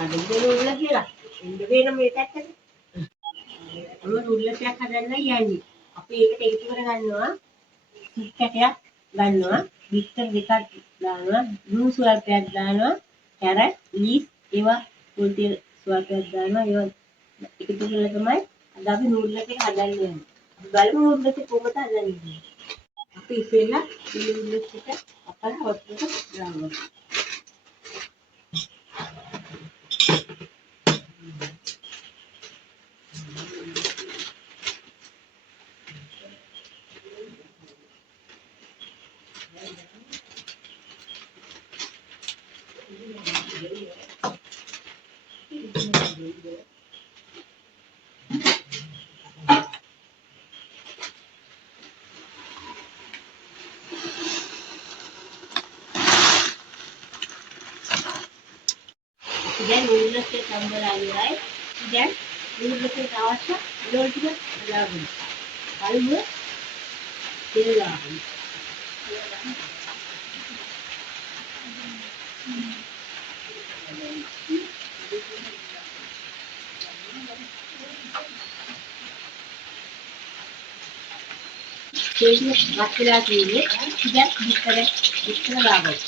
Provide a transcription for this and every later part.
අද නූල් කියලා. ඉන්න වෙන මේ පැත්තට. ඔය නූල් එකක් හදන්න යන්නේ. අපි ඒකට එකතු කර ගන්නවා. කැටයක් ගන්නවා. බිස්කට් දෙකක් දානවා. ලුණු ස්වල්පයක් දානවා. කැරට්, ඊස් ඒවා පොල් තෙල් ස්වල්පයක් දානවා. ඒවා එකතු කරලා තමයි අද අපි නූල් එක හදන්න යන්නේ. අපි බලමු නූල් එක කොහොමද හදන්නේ. අපි ඉතින්ලා නූල් එක අපල හොට්ටට දානවා. දැන් නූල් එක සම්බරා ඉවරයි. දැන් නූල් එකට අවශ්‍ය ලෝල් ටික දාගන්න. කල්ම තෙල් දාගන්න. තෙල් රත් වෙලා තියෙන්නේ. දැන් විතර දාගන්න.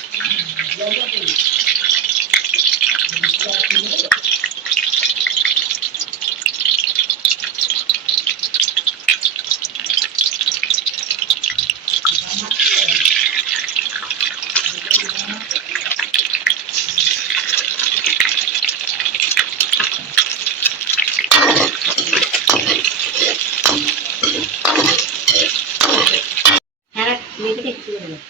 කැරට් මේකට එකතු කරගන්න.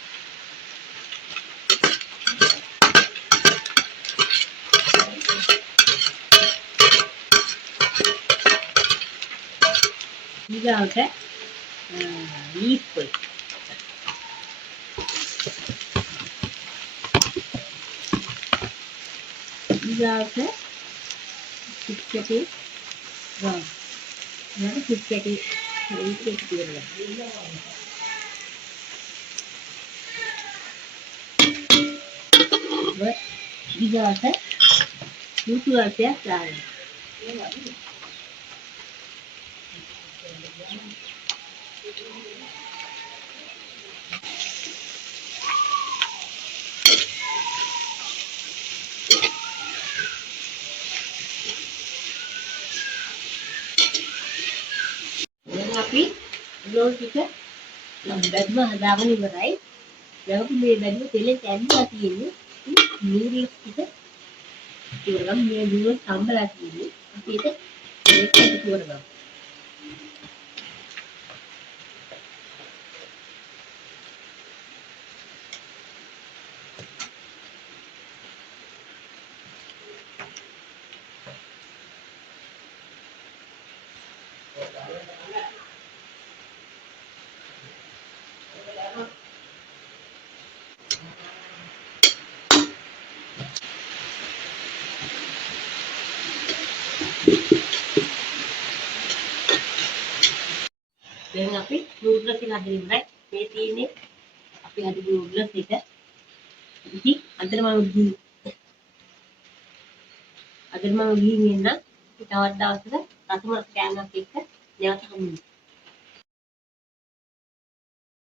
ඊගාවට ලීෆ් පොල්. ඊගාවට කිච්චටි ගාන. මම කිච්චටි හරියට එකතු කරගන්න. ඊගාවට මුතු වර්ගයක් දාන්න. දැන් අපි ලෝල් ටික බැද්ම හදාගෙන ඉවරයි. දැන් අපි මේ බැද්ම තෙලෙන් ඇදලා තියෙන්නේ නූඩල්ස් ටික ඉවරගමු. මේ නූඩල්ස් සම්බලා තියෙන්නේ. අපි ඒක එකතු කරගමු. දැන් අපි නූඩල්ස් එක හදලා ඉවරයි. මේ තියෙන්නේ අපි හදපු නූඩල්ස් එක. ඉතින් අද මම ගිහින් එන්න. තවත් දවසක රසමත් කෑමක් එක්ක නැවත හමු වෙනවා.